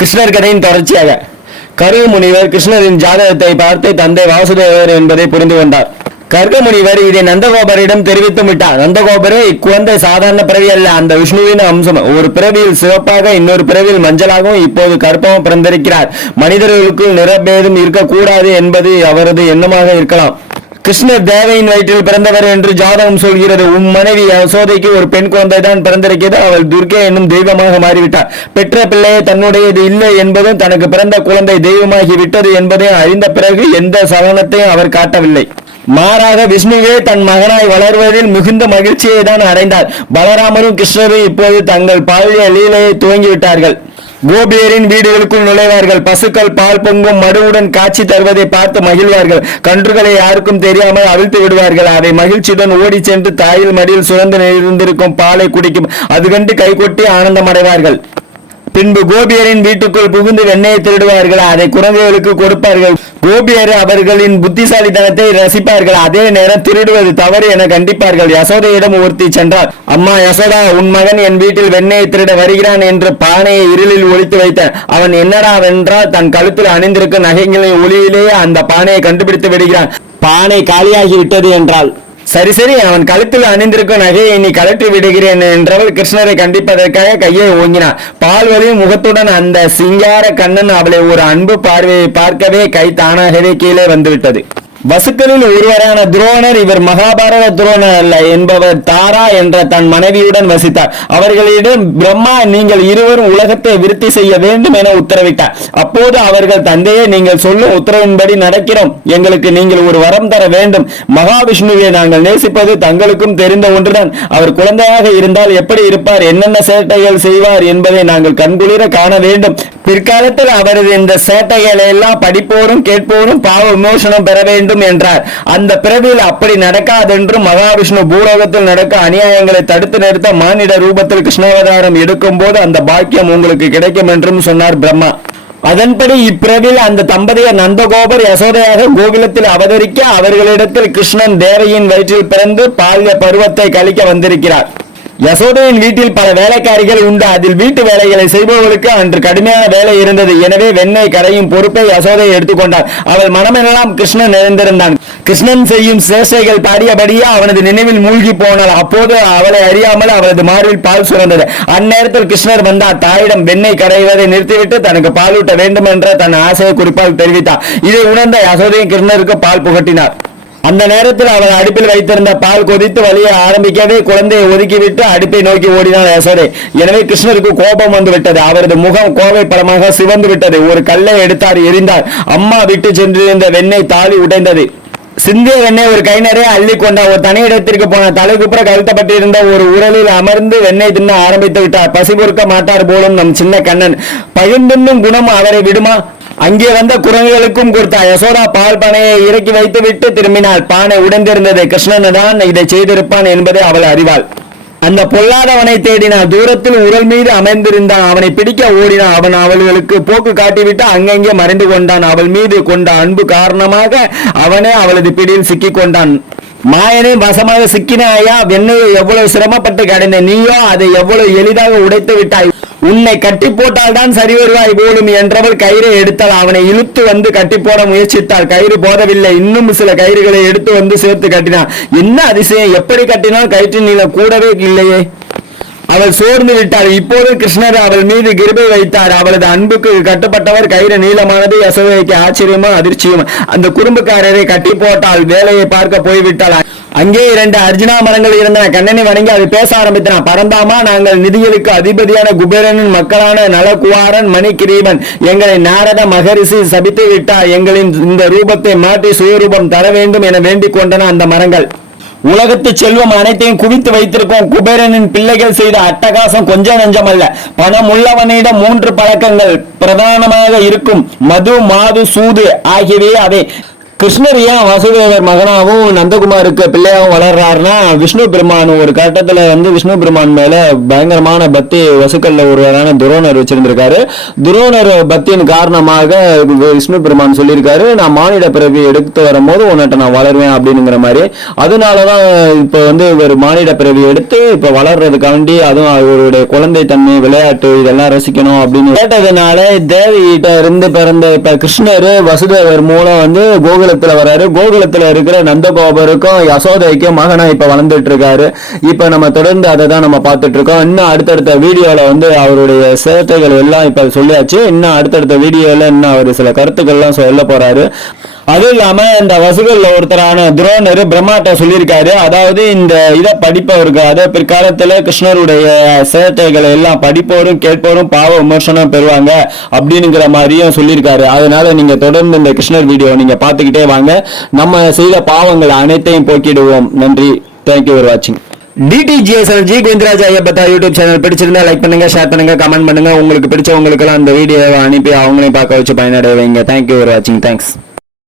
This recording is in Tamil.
கிருஷ்ணர் கதையின் தொடர்ச்சியாக. கருவு முனிவர் கிருஷ்ணரின் ஜாதகத்தை பார்த்து தந்தை வாசுதேவர் என்பதை புரிந்து கொண்டார். கர்க முனிவர் இதை நந்தகோபரிடம் தெரிவித்து விட்டார் நந்தகோபரே இக்குழந்தை சாதாரண பிறவி அல்ல. அந்த விஷ்ணுவின் அம்சம் ஒரு பிறவியில் சிவப்பாக இன்னொரு பிறவியில் மஞ்சளாகவும் இப்போது கற்பமாக பிறந்திருக்கிறார். மனிதர்களுக்குள் நிறபேதம் இருக்கக்கூடாது என்பது அவரது எண்ணமாக இருக்கலாம். கிருஷ்ணர் தேவையின் வயிற்றில் பிறந்தவர் என்று ஜாதகம் சொல்கிறது. உம் மனைவி யசோதைக்கு ஒரு பெண் குழந்தை தான் பிறந்திருக்கிறது. அவள் துர்கே என்னும் தெய்வமாக மாறிவிட்டார் பெற்ற பிள்ளையை தன்னுடையது இல்லை என்பதும் தனக்கு பிறந்த குழந்தை தெய்வமாகி விட்டது என்பதையும் அறிந்த பிறகு எந்த சலனத்தையும் அவர் காட்டவில்லை. மாறாக விஷ்ணுவே தன் மகனாய் வளர்வதில் மிகுந்த மகிழ்ச்சியை தான் அடைந்தார். பலராமரும் கிருஷ்ணரும் இப்போது தங்கள் பாலிய லீலையை துவங்கிவிட்டார்கள். கோபியரின் வீடுகளுக்குள் நுழைவார்கள். பசுக்கள் பால் பொங்கும் மடுவுடன் காட்சி தருவதை பார்த்து மகிழ்வார்கள். கன்றுகளை யாருக்கும் தெரியாமல் அவிழ்த்து விடுவார்கள். அவை மகிழ்ச்சியுடன் ஓடி சென்று தாயில் மடியில் சுரந்து இருந்திருக்கும் பாலை குடிக்கும். அது கண்டு கைகொட்டி ஆனந்தமடைவார்கள். பின்பு கோபியரின் வீட்டுக்குள் புகுந்து வெண்ணெயை திருடுவார்கள். அதை குரங்குகளுக்கு கொடுப்பார்கள். கோபியர் அவர்களின் புத்திசாலித்தனத்தை ரசிப்பார்கள். அதே நேரம் திருடுவது தவறு என கண்டிப்பார்கள். யசோதையிடம் ஒருத்தி சென்றார் அம்மா யசோதா உன் மகன் என் வீட்டில் வெண்ணெயை திருட வருகிறான் என்று பானையை இருளில் ஒளித்து வைத்த அவன் என்னடா வென்றால்? தன் கழுத்தில் அணிந்திருக்கும் நகைகளின் ஒளியிலேயே அந்த பானையை கண்டுபிடித்து விடுகிறான். பானை காலியாகி விட்டது என்றால் சரி சரி அவன் கழுத்தில் அணிந்திருக்கும் நகையை நீ கழற்றி விடுகிறேன் என்றவள் கிருஷ்ணரை கண்டிப்பதற்காக கையை ஓங்கினான். பால்வழி முகத்துடன் அந்த சிங்கார கண்ணன் அவளை ஒரு அன்பு பார்வையை பார்க்கவே கை தானாகவே கீழே வந்துவிட்டது. வசுக்களில் ஒருவரான துரோணர் இவர் மகாபாரத துரோணர் அல்ல என்பவர் தாரா என்ற தன் மனைவியுடன் வசித்தார். அவர்களிடம் பிரம்மா நீங்கள் இருவரும் உலகத்தை விருத்தி செய்ய வேண்டும் என உத்தரவிட்டார். அப்போது அவர்கள் தந்தையே நீங்கள் சொல்லும் உத்தரவின்படி நடக்கிறோம். எங்களுக்கு நீங்கள் ஒரு வரம் தர வேண்டும். மகாவிஷ்ணுவை நாங்கள் நேசிப்பது தங்களுக்கும் தெரிந்த ஒன்றுதான். அவர் குழந்தையாக இருந்தால் எப்படி இருப்பார்? என்னென்ன சேட்டைகள் செய்வார் என்பதை நாங்கள் கண்குளிர காண வேண்டும். பிற்காலத்தில் அவரது இந்த சேட்டைகளை எல்லாம் படிப்போரும் கேட்போரும் பாவ விமோசனம் பெற வேண்டும் என்றார். அந்த பிறவியில் அப்படி நடக்காதென்றும் மகாவிஷ்ணு பூலோகத்தில் நடக்க அநியாயங்களை தடுத்து நிறுத்த மானிட ரூபத்தில் கிருஷ்ணாவதாரம் எடுக்கும் போது அந்த பாக்கியம் உங்களுக்கு கிடைக்கும் என்றும் சொன்னார் பிரம்மா. அதன்படி இப்பிறவில் அந்த தம்பதியர் நந்தகோபர் யசோதையாக கோகுலத்தில் அவதரிக்க அவர்களிடத்தில் கிருஷ்ணன் தேவையின் வயிற்றில் பிறந்து பால்ய பருவத்தை கழிக்க வந்திருக்கிறார். யசோதையின் வீட்டில் பல வேலைக்காரிகள் உண்டு. அதில் வீட்டு வேலைகளை செய்பவர்களுக்கு அன்று கடுமையான வேலை இருந்தது. எனவே வெண்ணெய் கரையும் பொறுப்பை யசோதை எடுத்துக்கொண்டார் அவள் மனமெல்லாம் கிருஷ்ணன் நிறைந்திருந்தான். கிருஷ்ணன் செய்யும் சேஷைகள் பாடியபடியே அவனது நினைவில் மூழ்கி போனாள் அப்போது அவளை அறியாமல் அவளது மார்பில் பால் சுரந்தது. அந்நேரத்தில் கிருஷ்ணர் வந்தார். தாயிடம் வெண்ணெய் கரைவதை நிறுத்திவிட்டு தனக்கு பாலூட்ட வேண்டும் என்ற தன் ஆசையை குறிப்பால் தெரிவித்தார். இதை உணர்ந்த யசோதையும் கிருஷ்ணருக்கு பால் புகட்டினார். அந்த நேரத்தில் அவள் அடுப்பில் வைத்திருந்த பால் கொதித்து வழிய ஆரம்பிக்கவே குழந்தையை ஒதுக்கிவிட்டு அடுப்பை நோக்கி ஓடினார் யசோதை. எனவே கிருஷ்ணருக்கு கோபம் வந்து விட்டது. அவரது முகம் கோவை படமாக சிவந்து விட்டது. ஒரு கல்லை எடுத்தார் எரிந்தார். அம்மா விட்டு சென்றிருந்த வெண்ணெய் தாலி உடைந்தது. சிந்திய வெண்ணெய் ஒரு கை நிறைய அள்ளி கொண்ட ஒரு தனி இடத்திற்கு போன தலைக்குப்புற கழுத்தப்பட்டிருந்த ஒரு உரலில் அமர்ந்து வெண்ணெய் தின்ன ஆரம்பித்து விட்டார். பசி பொறுக்க மாட்டார் போலும் நம் சின்ன கண்ணன். பகிர்ந்துண்ணும் குணம் அவரை விடுமா? அங்கே வந்த குரங்குகளுக்கும் கொடுத்தான் யசோதா பால் பானையை இறக்கி வைத்து விட்டு திரும்பினாள். பானை உடைந்திருந்தது. கிருஷ்ணன் தான் இதை செய்திருப்பான் என்பதை அவள் அறிவாள். அந்த பொல்லாதவனை தேடினான் தூரத்தில் உரல் மீது அமைந்திருந்தான் அவனை பிடிக்க ஓடினான். அவன் அவள்களுக்கு போக்கு காட்டிவிட்டு அங்கங்கே மறைந்து கொண்டான். அவள் மீது கொண்ட அன்பு காரணமாக அவனே அவளது பிடியில் சிக்கிக் கொண்டான். மாயனே வசமாக சிக்கினாயா வெண்ணையை எவ்வளவு சிரமப்பட்டு கடந்த நீயோ அதை எவ்வளவு எளிதாக உடைத்து விட்டாய். உன்னை கட்டி போட்டால் தான் சரி வருவாய் போலும் என்றவள் கயிறை எடுத்தாள். அவனை இழுத்து வந்து கட்டி போட முயற்சித்தாள். கயிறு போதவில்லை. இன்னும் சில கயிறுகளை எடுத்து வந்து சேர்த்து கட்டினான். என்ன அதிசயம்? எப்படி கட்டினால் கயிற்றின் நீளம் கூடவே இல்லையே. அவள் சோர்ந்து விட்டாள். இப்போது கிருஷ்ணர் அவள் மீது கிருபை வைத்தார். அவளது அன்புக்கு கட்டுப்பட்டவர் கயிறு நீளமானது யசோதைக்கு ஆச்சரியமும் அதிர்ச்சியும். அந்த குறும்புக்காரரை கட்டி போட்டால் வேலையை பார்க்க போய்விட்டாள். அங்கே இரண்டு அர்ஜுனா மரங்கள் இருந்தன. கண்ணனை வணங்கி அது பேச ஆரம்பித்தன. பரந்தாமா நாங்கள் நிதிகளுக்கு அதிபதியான குபேரனின் மக்களான நலகுவாரன் மணிகிரீவன் எங்களை நாரத மகரிஷி சபித்து விட்டார். எங்களின் இந்த ரூபத்தை மாற்றி சுயரூபம் தர வேண்டும் என வேண்டிக் கொண்டன அந்த மரங்கள். உலகத்து செல்வம் அனைத்தையும் குவித்து வைத்திருக்கும் குபேரனின் பிள்ளைகள் செய்த அட்டகாசம் கொஞ்சம் நஞ்சம் அல்ல பணம் உள்ளவனிடம் மூன்று பழக்கங்கள் பிரதானமாக இருக்கும். மது மாது சூது ஆகியவை அதை கிருஷ்ணர் ஏன் வசுதேவர் மகனாகவும் நந்தகுமாருக்கு பிள்ளையாகவும் வளர்றாருன்னா விஷ்ணு பெருமான் ஒரு கட்டத்தில் வந்து விஷ்ணு பெருமான் மேலே பயங்கரமான பக்தி வசுக்கல்ல ஒருவரான துரோணர் வச்சிருந்திருக்காரு. துரோணர் பக்தியின் காரணமாக விஷ்ணு பெருமான் சொல்லியிருக்காரு நான் மானிட பிறவி எடுத்து வரும்போது உன்னிட்ட நான் வளருவேன் அப்படிங்கிற மாதிரி. அதனால தான் இப்போ வந்து ஒரு மானிட பிறவி எடுத்து இப்போ வளர்றதுக்காண்டி அதுவும் அவருடைய குழந்தை தன்மை விளையாட்டு இதெல்லாம் ரசிக்கணும் அப்படின்னு கேட்டதுனால தேவிகிட்ட இருந்து பிறந்த இப்போ கிருஷ்ணர் வசுதேவர் மூலம் வந்து கோகுலத்துல வராரு. கோகுலத்துல இருக்கிற நந்தகோபருக்கும் யசோதைக்கும் மகனா இப்ப வளர்ந்துட்டு இருக்காரு இப்ப நம்ம தொடர்ந்து அதை தான் நம்ம பார்த்துட்டு இருக்கோம் இன்னும் அடுத்தடுத்த வீடியோல வந்து அவருடைய சேர்த்தைகள் எல்லாம் இப்ப சொல்லியாச்சு. இன்னும் அடுத்தடுத்த வீடியோல இன்னும் அவர் சில கருத்துக்கள் எல்லாம் சொல்ல போறாரு. அதுவும் இல்லாம இந்த வசுகள்ல ஒருத்தரான துரோணர் பிரம்மாட்ட சொல்லியிருக்காரு. அதாவது இந்த இதை படிப்பவருக்கு அதாவது பிற்காலத்துல கிருஷ்ணருடைய சேட்டைகளை எல்லாம் படிப்போரும் கேட்போரும் பாவ விமர்சனம் பெறுவாங்க அப்படிங்கிற மாதிரியும் சொல்லியிருக்காரு. அதனால நீங்க தொடர்ந்து இந்த கிருஷ்ணர் வீடியோ நீங்க பார்த்துக்கிட்டே வாங்க. நம்ம செய்த பாவங்கள் அனைத்தையும் போக்கிடுவோம். நன்றி. தேங்க்யூ ஃபார் வாட்சிங் டிடிஜிஎஸ்எல் ஜி கோவிந்தராஜ் ஐயப்பத்தா யூடியூப் சேனல் பிடிச்சிருந்தா லைக் பண்ணுங்க ஷேர் பண்ணுங்க கமெண்ட் பண்ணுங்க. உங்களுக்கு பிடிச்சவங்களுக்கெல்லாம் அந்த வீடியோவை அனுப்பி அவங்களையும் பார்க்க வச்சு பயனடைய வைங்க தேங்க்யூ ஃபார் வாட்சிங் தேங்க்ஸ்